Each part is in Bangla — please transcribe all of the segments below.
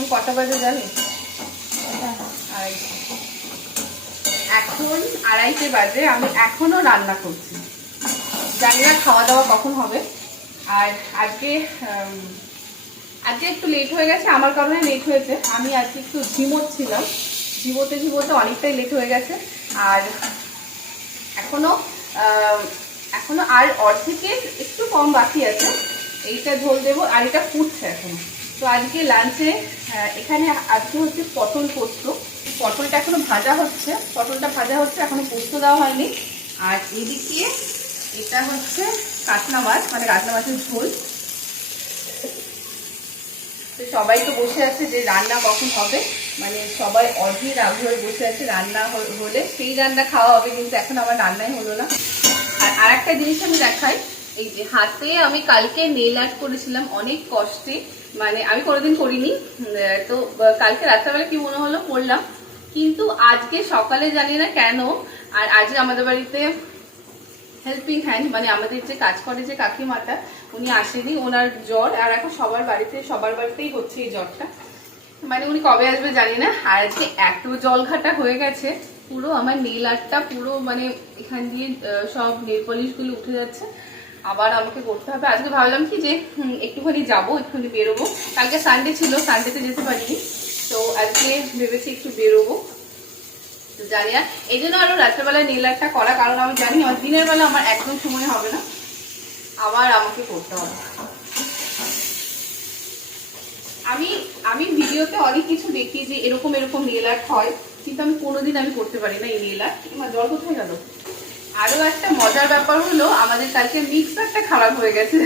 এখন কটা বাজে আড়াইটে। এখন আড়াইটে বাজে, আমি এখনও রান্না করছি। জানি না খাওয়া দাওয়া কখন হবে। আর আজকে আজকে একটু লেট হয়ে গেছে, আমার কারণে লেট হয়েছে। আমি আজকে একটু ঝিমোচ্ছিলাম ঝিমোতে ঝিমোতে অনেকটাই লেট হয়ে গেছে। আর এখনও এখনও আর অর্ধেকের একটু কম বাকি আছে। এইটা ঝোল দেবো, আর এটা ফুটছে এখন। তো আজকে লাঞ্চে এখানে আজকে হচ্ছে পটল পোস্ত। পটলটা এখনও ভাজা হচ্ছে। পটলটা ভাজা হচ্ছে, এখনও পোস্ত দেওয়া হয়নি। আর এদিকে এটা হচ্ছে কাতলা মাছ মানে কাতলা মাছের ঝোল। তো সবাই তো বসে আছে যে রান্না কখন হবে। মানে সবাই অধীর আগ্রহে বসে আছে রান্না হলে। সেই রান্না খাওয়া হবে, কিন্তু এখন আমার রান্নাই হলো না। আর আরেকটা জিনিস আমি দেখাই। এই যে হাতে আমি কালকে নেল আর্ট করেছিলাম অনেক কষ্টে। মানে আমি কোনোদিন করিনি। তো কালকে রাত্রেবেলা কি মনে হলো? করলাম কিন্তু আজকে সকালে জানি না কেন, আর আজকে আমাদের বাড়িতে হেল্পিং হ্যান্ড মানে আমাদের যে কাজ করে যে কাকিমাটা, উনি আসেনি। ওনার জ্বর, আর এখন সবার বাড়িতে, সবার বাড়িতেই হচ্ছে এই জ্বরটা। মানে উনি কবে আসবে জানি না। আর আজকে এত জলঘাটা হয়ে গেছে, পুরো আমার নীল আর্টটা পুরো মানে এখান দিয়ে সব নেল পলিশগুলো উঠে যাচ্ছে। আবার আমাকে করতে হবে। আজকে ভাবলাম কি যে একটুখানি যাব, একটুখানি বেরোবো। কালকে সানডে ছিল সানডেতে যেতে পারিনি। তো আজকে ভেবেছি একটু বেরোবো। তো জানি না, এই জন্য আরও রাত্রেবেলা নীল আর্টটা করা, কারণ আমি জানি আমার দিনের বেলা আমার একদম সময় হবে না। আবার আমাকে করতে হবে। আমি আমি ভিডিওতে অনেক কিছু দেখি যে এরকম এরকম নেল আর্ট হয়, কিন্তু আমি কোনোদিন আমি করতে পারি না এই নেল আর্ট। আমার জল কোথায় গেল? আরও একটা মজার ব্যাপার হলো, আমাদের কালকে মিক্সারটা খারাপ হয়ে গেছে।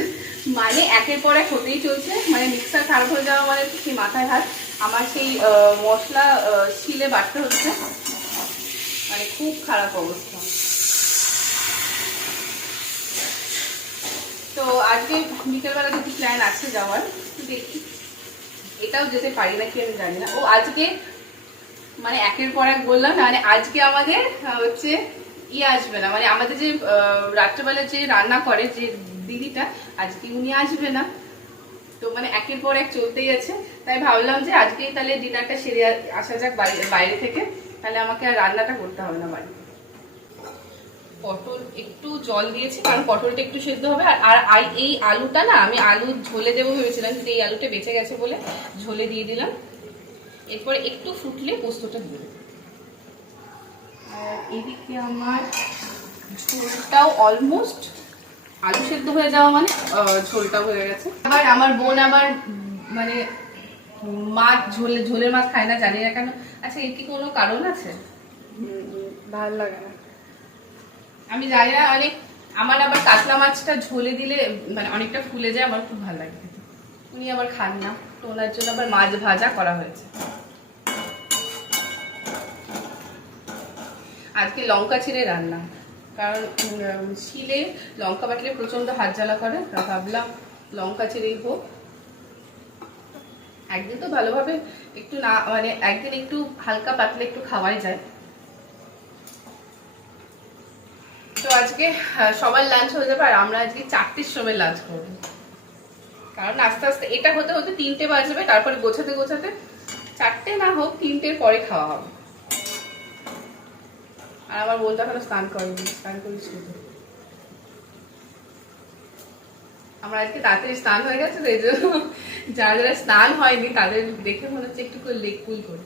মানে একের পর এক হতেই চলছে। মানে মিক্সার খারাপ হয়ে যাওয়া মানে সেই মাথায় হাত? আমার সেই মশলা শিলে বাটতে হচ্ছে। মানে খুব খারাপ অবস্থা। তো আজকে বিকেলবেলা যদি প্ল্যান আছে যাওয়ার দেখি। এটাও যেতে পারি নাকি আমি জানি না। ও আজকে মানে একের পর এক বললাম মানে আজকে আমাদের হচ্ছে ইয়ে আসবে না। মানে আমাদের যে রাত্রেবেলা যে রান্না করে যে দিদিটা, আজকে উনি আসবে না। তো মানে একের পর এক চলতেই আছে। তাই ভাবলাম যে আজকেই তাহলে ডিনারটা সেরে আসা যাক বাইরে থেকে। তাহলে আমাকে আর রান্নাটা করতে হবে না বাড়িতে। পটল একটু জল দিয়েছি, কারণ পটলটা একটু সেদ্ধ হবে। আর আর এই আলুটা না, আমি আলু ঝোলে দেবো ভেবেছিলাম, কিন্তু এই আলুটা বেঁচে গেছে বলে ঝোলে দিয়ে দিলাম। এরপরে একটু ফুটলে পোস্তটা দিয়ে দেবো। আর এদিকে আমার ঝোলটাও অলমোস্ট আলু সেদ্ধ হয়ে যাওয়া মানে ঝোলটাও হয়ে গেছে। আবার আমার বোন আবার মানে মাছ ঝোলে ঝোলের মাছ খায় না জানি না কেন। আচ্ছা এর কি কোনো কারণ আছে? ভালো লাগে না। আমি জানি না অনেক আমার আবার কাতলা মাছটা ঝোলে দিলে মানে অনেকটা ফুলে যায় আমার খুব ভালো লাগে উনি আবার খান না তো ওনার জন্য আবার মাছ ভাজা করা হয়েছে। আজকে লঙ্কা ছিঁড়ে রান্না। কারণ শিলে লঙ্কা বাটলে প্রচণ্ড হাত জ্বালা করে ভাবলাম লঙ্কা ছিঁড়েই হোক। একদিন তো ভালোভাবে একটু না মানে একদিন একটু হালকা পাতলে একটু খাওয়াই যায়। তো আজকে সবার লাঞ্চ হয়ে যাবে আর আমরা আজকে চারটের সময় লাঞ্চ করব। কারণ আস্তে আস্তে এটা হতে হতে তিনটে বাজবে, তারপরে গোছাতে গোছাতে চারটে না হোক তিনটের পরে খাওয়া হবে। আর আমার বলতে এখনও স্নান করেনি, স্নান করিস আমার আজকে তাড়াতাড়ি স্নান হয়ে গেছে তো এই জন্য যারা যারা স্নান হয়নি তাদের দেখে মনে হচ্ছে একটু করে লেগ কুল করে।